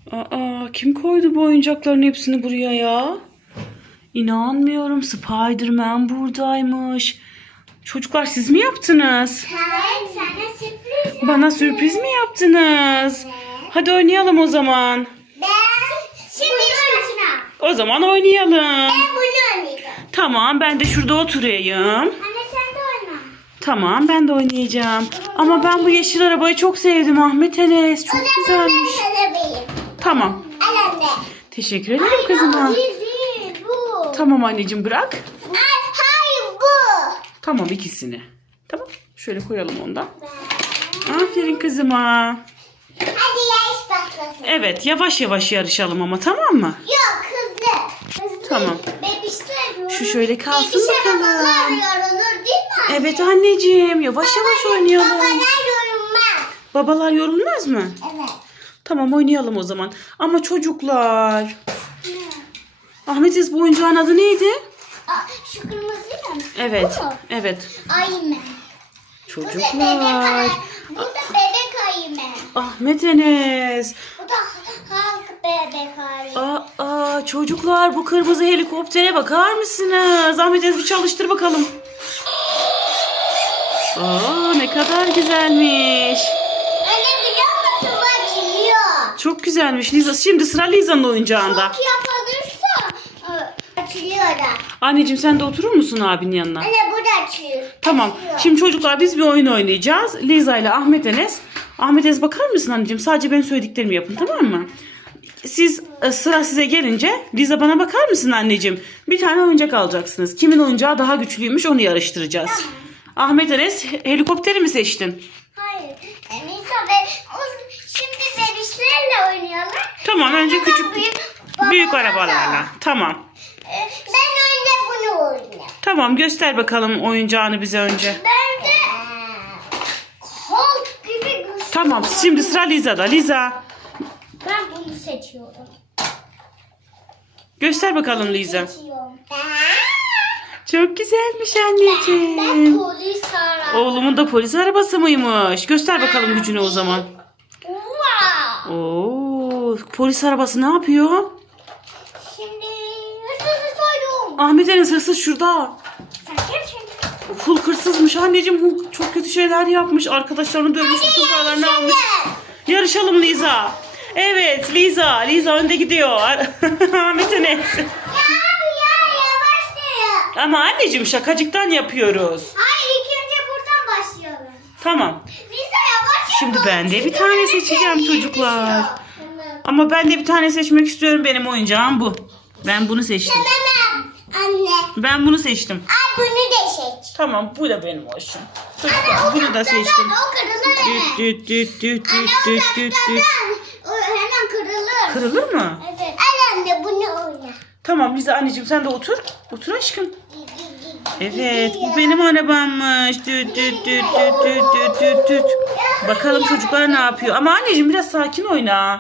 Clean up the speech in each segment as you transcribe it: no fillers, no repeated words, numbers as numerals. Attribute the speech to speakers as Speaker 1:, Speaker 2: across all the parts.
Speaker 1: Aa, kim koydu bu oyuncakların hepsini buraya ya? İnanmıyorum. Spider-Man buradaymış. Çocuklar siz mi yaptınız?
Speaker 2: Evet, sana sürpriz.
Speaker 1: Bana sürpriz mi yaptınız? Hadi oynayalım o zaman.
Speaker 2: Ben şimdi başına.
Speaker 1: O zaman oynayalım.
Speaker 2: Ben bunu oynayacağım.
Speaker 1: Tamam, ben de şurada oturayım.
Speaker 2: Anne sen de oyna.
Speaker 1: Tamam, ben de oynayacağım. Ama ben bu yeşil arabayı çok sevdim Ahmet Enes. Çok
Speaker 2: O zaman
Speaker 1: güzelmiş.
Speaker 2: ben bebeğim.
Speaker 1: Tamam.
Speaker 2: Al anne.
Speaker 1: Teşekkür ederim kızıma.
Speaker 2: Hayır, değil bu.
Speaker 1: Tamam anneciğim, bırak.
Speaker 2: Hayır bu.
Speaker 1: Tamam, ikisini. Tamam. Şöyle koyalım ondan. Aferin kızıma.
Speaker 2: Hadi yarış başlasın.
Speaker 1: Evet, yavaş yavaş yarışalım ama, tamam mı?
Speaker 2: Yok hızlı. Hızlı.
Speaker 1: Tamam.
Speaker 2: Bebişler yorulur.
Speaker 1: Şu şöyle kalsın
Speaker 2: Bebişler
Speaker 1: bakalım.
Speaker 2: babalar yorulur değil mi anne?
Speaker 1: Evet anneciğim, yavaş yavaş oynayalım.
Speaker 2: Babalar yorulmaz.
Speaker 1: Babalar yorulmaz mı?
Speaker 2: Evet.
Speaker 1: Tamam, oynayalım o zaman. Ama çocuklar. Ahmet Ez, bu oyuncağın adı neydi?
Speaker 2: Aa, şu kırmızı mı?
Speaker 1: Evet.
Speaker 2: Bu mu?
Speaker 1: Evet.
Speaker 2: Aymen.
Speaker 1: Çocuklar.
Speaker 2: Bu da bebek aymen.
Speaker 1: Ahmet Enes.
Speaker 2: Bu da halk bebek aymen.
Speaker 1: Çocuklar, bu kırmızı helikoptere bakar mısınız? Ahmet Ez, bir çalıştır bakalım. Ne kadar güzelmiş.
Speaker 2: Anne biliyor musun bak açılıyor.
Speaker 1: Çok güzelmiş Liza. Şimdi sıra Liza'nın oyuncağında.
Speaker 2: Çok yapılırsa açılıyor da.
Speaker 1: Anneciğim, sen de oturur musun abinin yanına?
Speaker 2: Anne bu da açılıyor.
Speaker 1: Tamam. Şimdi çocuklar, biz bir oyun oynayacağız. Liza ile Ahmet Enes. Ahmet Enes, bakar mısın anneciğim? Sadece ben söylediklerimi yapın, tamam mı? Siz sıra size gelince Liza, bana bakar mısın anneciğim? Bir tane oyuncak alacaksınız. Kimin oyuncağı daha güçlüymüş onu yarıştıracağız.
Speaker 2: Tamam.
Speaker 1: Ahmet Enes, helikopteri mi seçtin?
Speaker 2: Hayır. Nisa ve şimdi bebişlerle oynayalım.
Speaker 1: Tamam, önce
Speaker 2: Sonra
Speaker 1: küçük büyük
Speaker 2: babalarla.
Speaker 1: arabalarla. Tamam.
Speaker 2: Ben önce bunu oynayayım.
Speaker 1: Tamam, göster bakalım oyuncağını bize önce.
Speaker 2: Ben de Hulk gibi güçlü.
Speaker 1: Tamam, şimdi sıra Liza'da. Liza,
Speaker 2: Ben bunu seçiyorum.
Speaker 1: göster bakalım Liza.
Speaker 2: Seçiyorum.
Speaker 1: Çok güzelmiş
Speaker 2: Ben
Speaker 1: anneciğim.
Speaker 2: polis arabası.
Speaker 1: Oğlumun da polis arabası mıymış? Göster bakalım gücünü o zaman.
Speaker 2: Wow.
Speaker 1: Oo, polis arabası ne yapıyor?
Speaker 2: Şimdi hırsızı soydum.
Speaker 1: Ahmet Enes, hırsız şurada.
Speaker 2: Sen gerçekten.
Speaker 1: Hulk hırsızmış anneciğim. Hulk çok kötü şeyler yapmış. Arkadaşlarını dövmüş, bütün paralarını almış. Yarışalım Liza. Evet Liza. Liza önde gidiyor. Ahmet Enes.
Speaker 2: Ya abi ya yavaş diyor.
Speaker 1: Ama anneciğim, şakacıktan yapıyoruz.
Speaker 2: Hayır ilk önce buradan başlayalım.
Speaker 1: Tamam.
Speaker 2: Lisa yavaş
Speaker 1: Şimdi
Speaker 2: yavaş.
Speaker 1: ben de bir
Speaker 2: Çünkü
Speaker 1: tane
Speaker 2: bebek
Speaker 1: seçeceğim
Speaker 2: yetişiyor.
Speaker 1: çocuklar.
Speaker 2: Tamam.
Speaker 1: Ama ben de bir tane seçmek istiyorum. Benim oyuncağım bu. Ben bunu seçtim.
Speaker 2: Tamam anne.
Speaker 1: Ben bunu seçtim.
Speaker 2: Ay bunu da seç.
Speaker 1: Tamam, bu da benim olsun.
Speaker 2: Anne
Speaker 1: Çocuklar, bunu da seçtim.
Speaker 2: O kırılır hemen.
Speaker 1: Düt düt düt düt
Speaker 2: Anne
Speaker 1: düt
Speaker 2: o
Speaker 1: düt düt düt.
Speaker 2: tahtadan o hemen kırılır.
Speaker 1: Kırılır mı?
Speaker 2: Evet. Al anne bunu oyna.
Speaker 1: Tamam Liza anneciğim, sen de otur. Otur aşkım. Evet, bu benim arabammış. Düt düt düt düt düt düt düt düt. Bakalım çocuklar ne yapıyor. Ama anneciğim, biraz sakin oyna.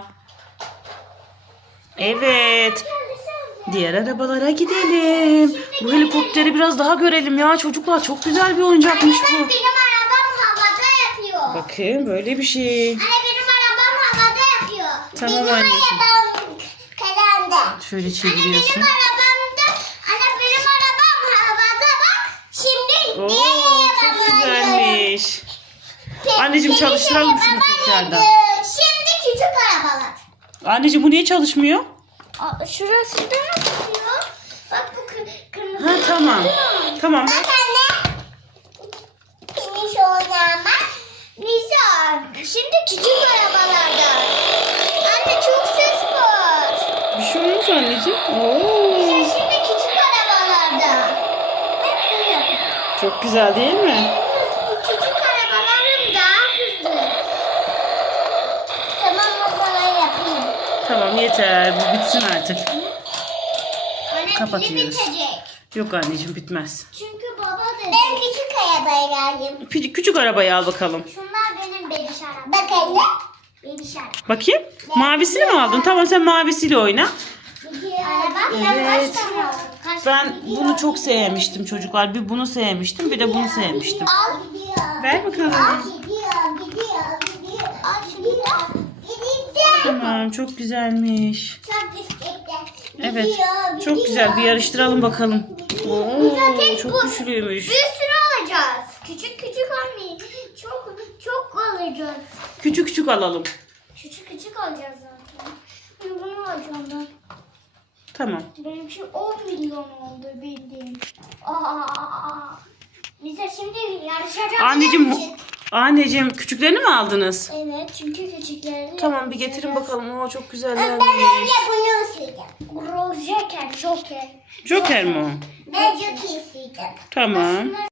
Speaker 1: Evet. Diğer arabalara gidelim. Bu helikopteri biraz daha görelim ya. Çocuklar, çok güzel bir oyuncakmış
Speaker 2: Anne
Speaker 1: bu.
Speaker 2: bak benim arabam havada yapıyor.
Speaker 1: Bakın, böyle bir şey.
Speaker 2: Anne benim arabam havada yapıyor.
Speaker 1: Tamam
Speaker 2: benim
Speaker 1: anneciğim.
Speaker 2: arabam kalanda.
Speaker 1: Şöyle
Speaker 2: Anne
Speaker 1: çeviriyorsun.
Speaker 2: benim arabamda. Anne benim arabam havada bak. Şimdi
Speaker 1: Oo,
Speaker 2: diğer
Speaker 1: çok
Speaker 2: arabam
Speaker 1: güzelmiş. Anneciğim, çalıştıralım şunu tekrardan.
Speaker 2: Şimdi küçük arabalar.
Speaker 1: Anneciğim, bu niye çalışmıyor?
Speaker 2: Şurasında yapıyor. Bak bu kırmızı.
Speaker 1: Ha, tamam. Tamam.
Speaker 2: Bak anne. Finish oynama. Nisa. Şimdi küçük arabalarda. Anne çok ses var.
Speaker 1: Bir şey olmaz anneciğim.
Speaker 2: Nisa şimdi küçük arabalarda. Bak bunu yapıyor.
Speaker 1: Çok güzel değil mi?
Speaker 2: Küçük arabalarım daha hızlı. Tamam o zaman yapayım.
Speaker 1: Tamam, yeter. Bu bitsin artık.
Speaker 2: Anne
Speaker 1: Kapatıyoruz.
Speaker 2: bitecek.
Speaker 1: Yok anneciğim, bitmez.
Speaker 2: Çünkü baba dedi. Ben küçük arabayı aldım.
Speaker 1: Küçük arabayı al bakalım.
Speaker 2: Şunlar benim bebiş arabam. Bak anne. Bebiş arabam.
Speaker 1: Bakayım. Mavisini mi aldın? Tamam, sen mavisiyle oyna.
Speaker 2: Arabam
Speaker 1: Evet.
Speaker 2: kaç tane aldın?
Speaker 1: Ben bunu çok sevmiştim çocuklar. Bir bunu sevmiştim, bir de bunu sevmiştim.
Speaker 2: Al gidiyor.
Speaker 1: Ver bakalım.
Speaker 2: Gidiyor. Al şunu da. Gidiyor.
Speaker 1: Tamam, çok güzelmiş.
Speaker 2: Çok bisikletler.
Speaker 1: Evet.
Speaker 2: Gidiyor,
Speaker 1: Çok
Speaker 2: gidiyor.
Speaker 1: güzel, bir yarıştıralım bakalım. Oo,
Speaker 2: Zaten
Speaker 1: çok
Speaker 2: bu-
Speaker 1: güçlüymüş.
Speaker 2: Bir sürü alacağız. Küçük küçük almayın. Çok alacağız.
Speaker 1: Küçük küçük alalım.
Speaker 2: Küçük küçük alacağız zaten. Bunu alacağım ben.
Speaker 1: Tamam.
Speaker 2: Benimki 10 milyon oldu bildiğin. Biz de şimdi yarışacağız.
Speaker 1: Anneciğim küçüklerini mi aldınız?
Speaker 2: Evet çünkü küçükleri.
Speaker 1: Tamam, bir getirin bakalım. Oo, çok
Speaker 2: Ben
Speaker 1: güzellermiş.
Speaker 2: önce bunu ısıracağım. Joker.
Speaker 1: Joker mi o?
Speaker 2: Ben Joker ısıracağım.
Speaker 1: Tamam.